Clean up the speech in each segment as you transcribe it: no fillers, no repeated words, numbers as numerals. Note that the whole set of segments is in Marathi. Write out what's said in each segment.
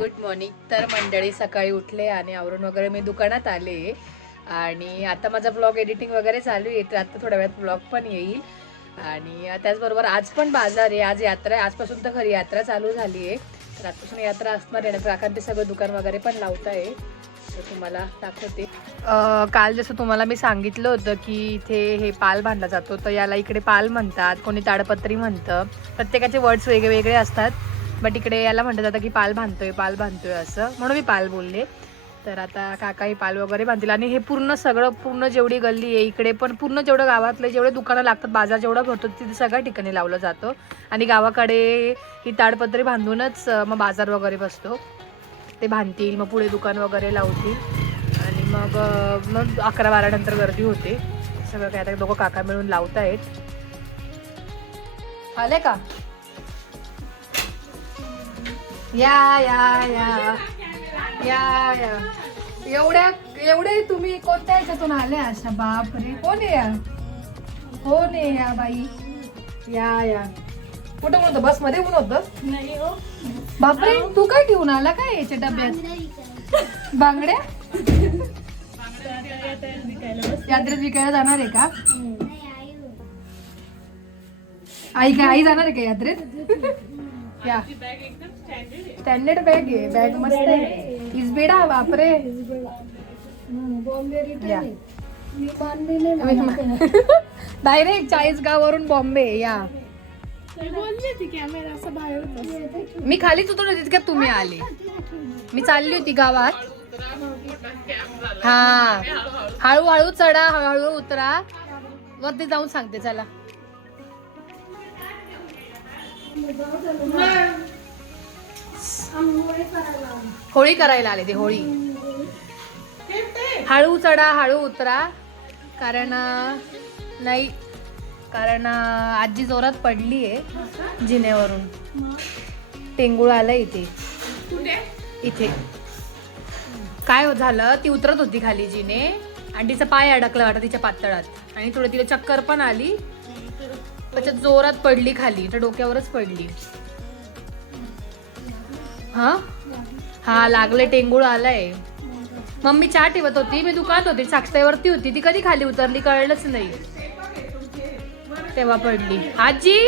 Good morning. तर मंडळी सकाळी उठले आणि आवरून वगैरे मी दुकानात आले आणि आता माझा ब्लॉग एडिटिंग वगैरे चालू आहे. तर आता थोड्या वेळात ब्लॉग पण येईल आणि त्याचबरोबर आज पण बाजार आहे, आज यात्रा आहे. आजपासून तर खरी यात्रा चालू झाली आहे. तर आजपासून यात्रा असणार आहे ना. काकांत ते सगळं दुकान वगैरे पण लावत आहे, तर तुम्हाला दाखवते. काल जसं तुम्हाला मी सांगितलं होतं की इथे हे पाल बांधला जातो, तर याला इकडे पाल म्हणतात, कोणी ताडपत्री म्हणतं. प्रत्येकाचे वर्ड्स वेगळे असतात, बट इकडे याला म्हटलं जातं की पाल बांधतोय असं, म्हणून मी पाल बोलले. तर आता काका हे पाल वगैरे बांधतील आणि हे पूर्ण जेवढी गल्ली आहे इकडे पण पूर्ण जेवढं गावातले जेवढे दुकानं लागतात, बाजार जेवढा भरतो तिथे सगळ्या ठिकाणी लावलं जातं. आणि गावाकडे ही ताडपत्री बांधूनच मग बाजार वगैरे बसतो. ते बांधतील, मग पुढे दुकान वगैरे लावतील आणि मग 11-12 नंतर गर्दी होते. सगळं काय आता दोघं काका मिळून लावत आहेत. आले का? या या या या या एवढे तुम्ही कोणत्या ह्याच्यातून आले अशा? बापरे, कोण आहे या बाई? या कुठं होतं? बस मध्ये ऊन होतं? नाही हो. बापरे, तू काय घेऊन आला काय याच्या डब्यात? बांगड्या यात्रेत विकायला जाणार आहे का? आई जाणार आहे का यात्रेत? या स्टँडर्ड बॅग आहे, बॅग मस्त आहे. इजबेडा, बापरे. डायरेक्ट 40 वरून बॉम्बे. या कॅमेरा असं बाहेर मी खालीच उतरले तितक्यात तुम्ही आले. मी चालली होती गावात. हा, हळूहळू चढा, हळूहळू उतरा, वरती जाऊन सांगते. चला, होळी करायला आले ते. होळी हळू चढा, हळू उतरा, कारण आजी जोरात पडली आहे जिन्यावरून. टेंगुळ आलं इथे. काय झालं, ती उतरत होती खाली जिने आणि तिचा पाय अडकला वाटत तिच्या पातळात आणि थोडं तिला चक्कर पण आली. त्याच्यात जोरात पडली खाली, तर डोक्यावरच पडली. हा लागले, टेंगुळ आलाय. मम्मी चहा ठेवत होती, मी दुकानात होती, साक्षताईवरती होती. ती कधी खाली उतरली कळलंच नाही, तेव्हा पडली. आजी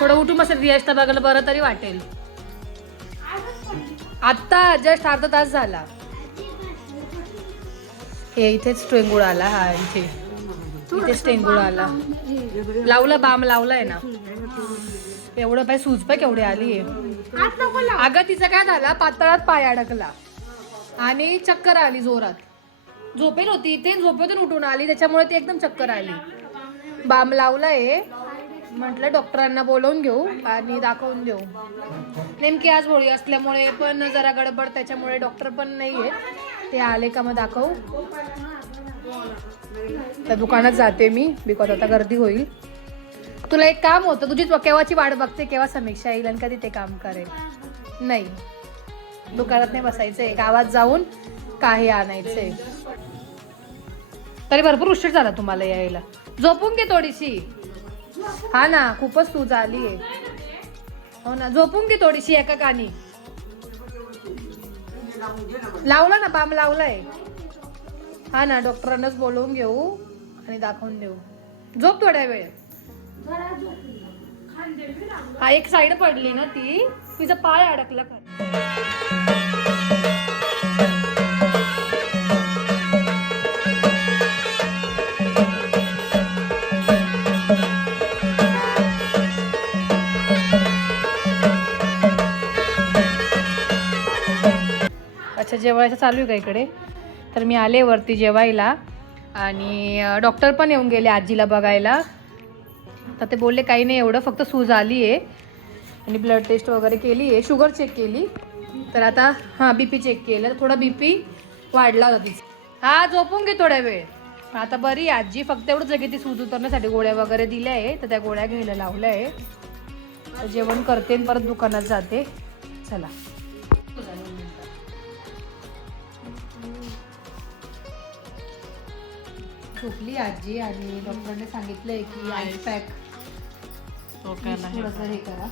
थोडं उठून बसेल, रियाजता बघायला बरं तरी वाटेल. आत्ता जस्ट अर्धा तास झाला. हे इथेच टेंगुळ आला. हा इथेच टेंगुळ आला. लावला, बाम लावलाय ना. एवढं पाय सूज पाय केवढी आली. अगं तिचं काय झालं, पातळात पाय अडकला आणि चक्कर आली जोरात. झोपेल होती इथे, झोपेतून उठून आली, त्याच्यामुळे ती एकदम चक्कर आली. बाम लावलाय, म्हटलं डॉक्टरांना बोलवून घेऊ आणि दाखवून देऊ. नेमकी आज होळी असल्यामुळे पण जरा गडबड, त्याच्यामुळे डॉक्टर पण नाहीये. ते आले का मग दाखवू. त्या दुकानात जाते मी, बिकॉज आता गर्दी होईल. तुला एक काम होतं, तुझी केव्हाची वाट बघते, केव्हा समीक्षा येईल आणि कधी ते काम करेल. नाही, दुकानात नाही बसायचंय, गावात जाऊन काही आणायचंय. तरी भरपूर उशीर झाला तुम्हाला यायला. झोपून घे थोडीशी. हा ना, खूपच सूज आलीये. हो ना, झोपून घे थोडीशी एका कानी. लावला ना, बाम लावलाय. हा ना, डॉक्टरांनाच बोलवून घेऊ आणि दाखवून देऊ. झोप थोड्या वेळ. हा, एक साईड पडली ना ती, तिचा पाय अडकला खाली. अच्छा, जेवायचं चालू आहे का इकडे? तर मी आले वरती जेवायला आणि डॉक्टर पण येऊन गेले आजीला बघायला. तर ते बोलले काही नाही एवढं, फक्त सूज आली आहे आणि ब्लड टेस्ट वगैरे केली आहे, शुगर चेक केली. तर आता BP चेक केलं, तर थोडा BP वाढला होता तिचा. हा, झोपून घे थोड्या वेळ. आता बरी आजी, फक्त एवढंच आहे की ती सूज उतरण्यासाठी गोळ्या वगैरे दिल्या आहे, तर त्या गोळ्या घ्यायला लावल्या आहे. तर जेवण करते आणि परत दुकानात जाते. चला, झोपली आजी आणि डॉक्टरांनी सांगितलंय की आईस पॅक थोडंसं हे करा.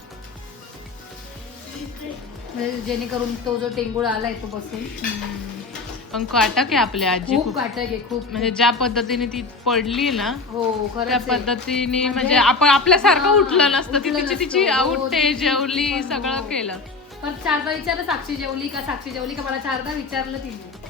म्हणजे जेणेकरून तो जो टेंगुळ आलाय तो बसेल. पण काटक आहे आपल्या आजी खूप खूप, काटक आहे खूप. म्हणजे ज्या पद्धतीने ती पडली ना हो त्या खरंच आहे. पद्धतीने म्हणजे आपण आपल्यासारखं हा, उठलं नसतं. ती उठलं तिची नसतं. हो, उठते, ती जेवली, पण सगळं हो. केलं. पण 4दा विचारलं साक्षी जेवली का, साक्षी जेवली का, मला 4दा विचारलं तिने.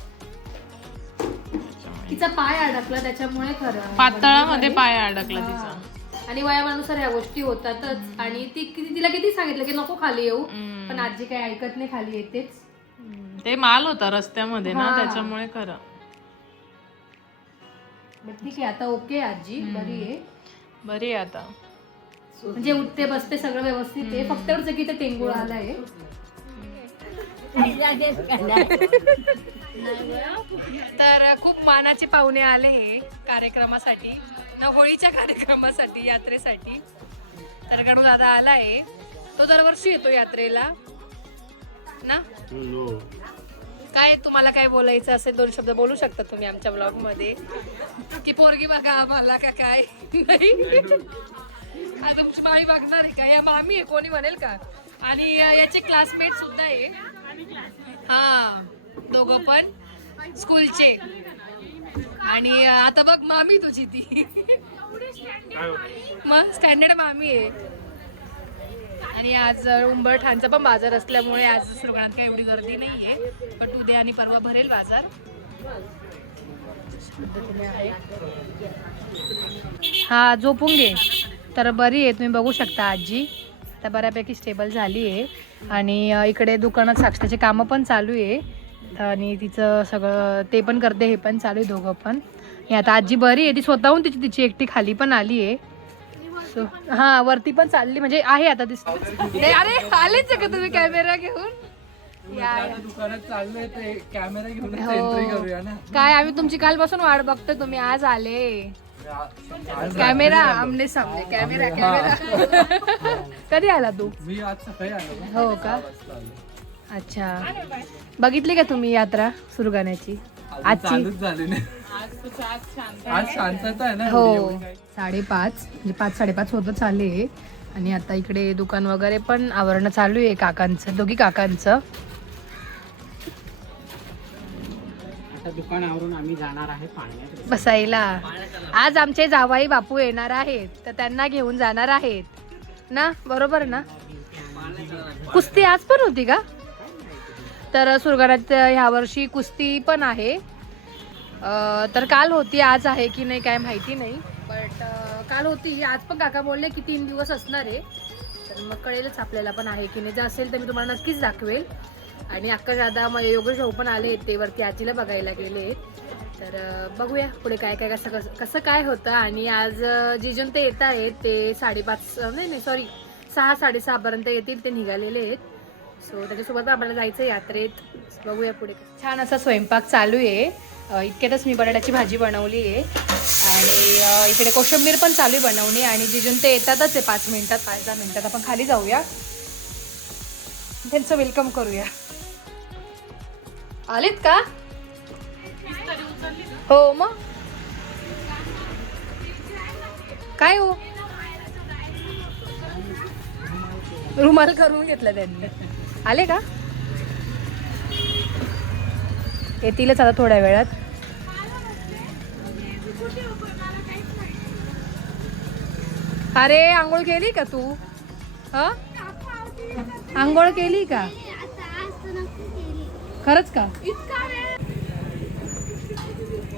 तिचा पाय अडकला त्याच्यामुळे खरं पातळामध्ये पाय अडकला तिचा. आणि वयानुसार ह्या गोष्टी होतातच. आणि तिला किती सांगितलं की नको खाली येऊ, पण आजी काही ऐकत नाही, खाली येतेच. ते माल होता रस्त्यामध्ये ना हा. त्याच्यामुळे खरं. ठीक आहे आता ओके आजी बरी आहे. बरी आहे आता, म्हणजे उठते बसते सगळं व्यवस्थित आहे. फक्त एवढंच की ते टेंगुळ आलाय. तर खूप मानाचे पाहुणे आले हे कार्यक्रमासाठी ना, होळीच्या कार्यक्रमासाठी, यात्रेसाठी. तर गणू दादा आलाय. तो दरवर्षी येतो यात्रेला ना. काय तुम्हाला काय बोलायचं असेल 2 शब्द बोलू शकता तुम्ही आमच्या ब्लॉग मध्ये. की पोरगी बघा आम्हाला का काय नाही. आता तुमची मामी बघणार आहे का, या मामी आहे कोणी म्हणेल का. आणि याचे क्लासमेट सुद्धा आहे. हा दोघं पण स्कूलचे. आणि आता बघ मामी तुझी ती मग स्टँडर्ड मामी आहे. आणि आज उंबरठाणचा पण बाजार असल्यामुळे आज सुरगाणात काही एवढी गर्दी नाहीये, पण उद्या आणि परवा भरेल बाजार. हा झोपून घे. तर बरी आहे, तुम्ही बघू शकता आजी तर बऱ्यापैकी स्टेबल झाली आहे. आणि इकडे दुकानात साक्षीचे कामं पण चालू आहे. आणि तिचं सगळं ते पण करते, हे पण चालू आहे दोघं पण. हे आता आजी बरी आहे, ती स्वतःहून तिची एकटी खाली पण आली आहे. सो हा वरती पण चालली म्हणजे आहे आता दिसत. अरे आलेच आहे का तुम्ही कॅमेरा घेऊन. दुकानात चाललोय ते कॅमेरा घेऊन हो. एंट्री करूया ना. काय आम्ही तुमची कालपासून वाट बघतोय, तुम्ही आज आले. कॅमेरा आमने सामने कॅमेरा. कधी आला तू. मी आज सकाळी आलो. हो का. अच्छा बघितली का तुम्ही यात्रा सुरगाण्याची आजची. चालूच झाली नाही. आज शांतता आहे ना. हो 5:30 म्हणजे 5-5:30 होतच आले. आणि आता इकडे दुकान वगैरे पण आवरणं चालू आहे काकांचं, दोघी काकांचं. दुकान आवरून आम्ही जाणार आहे पाण्यात बसायला. आज आमचे जावाई बापू येणार आहेत तर त्यांना घेऊन जाणार आहेत ना, बरोबर ना. कुस्ती आज पण होती का. तर सुरगाण्यात ह्या वर्षी कुस्ती पण आहे. तर काल होती, आज आहे की नाही काय माहिती नाही, बट काल होती. आज पण काका बोलले की 3 दिवस असणार आहे. तर मग कळेलच आपल्याला पण आहे की नाही. जर असेल तर मी तुम्हाला नक्कीच दाखवेल. आणि अक्का दादा मग योगेश भाऊ पण आले, ते वरती आजीला बघायला गेले. तर बघूया पुढे काय काय कसं काय होतं. आणि आज जिजून ते येत आहेत, ते 5:30 नाही सॉरी 6-6:30 पर्यंत येतील, ते निघालेले आहेत. सो त्याच्यासोबत आपल्याला जायचं यात्रेत. बघूया पुढे. छान असा स्वयंपाक चालू आहे. इतक्यातच मी बटाट्याची भाजी बनवली आहे. आणि इकडे कोशिंबीर पण चालू आहे बनवणे. आणि जिजून ते येतातच आहे 5 मिनिटात 5-10 मिनिटात. आपण खाली जाऊया, त्यांचं वेलकम करूया. आलेत का. हो मग काय हो, रुमाल करून घेतला त्यांनी. आले का. येतीलच आता थोड्या वेळात. अरे आंघोळ केली का तू. हा आंघोळ केली का खरंच का.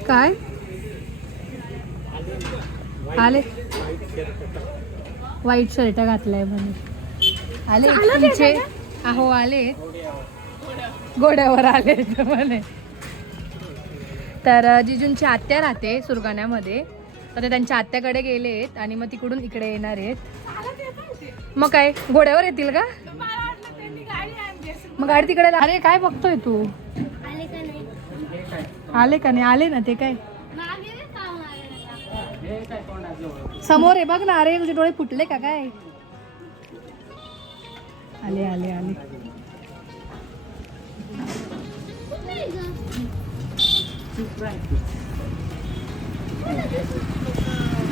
काय आले. व्हाईट शर्ट घातलाय म्हणे. आले तुमचे. अहो आले घोड्यावर आले म्हणे. तर जिजूंची आत्या राहते सुरगाण्यामध्ये, तर ते त्यांच्या आत्याकडे गेलेत आणि मग तिकडून इकडे येणार आहेत. मग काय घोड्यावर येतील का. मग गाडी तिकडे. अरे काय बघतोय तू. आले का नाही. आले ना ते काय समोर आहे बघ ना. अरे तुझे डोळे फुटले का काय. आले आले आले.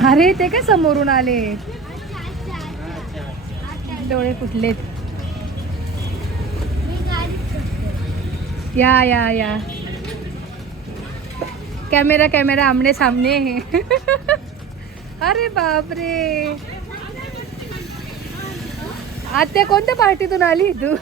अरे ते काय समोरून आले, डोळे फुटलेत. या कॅमेरा कॅमेरा आमने सामने अरे बापरे. आत्या कोणत्या पार्टीतून आली तू?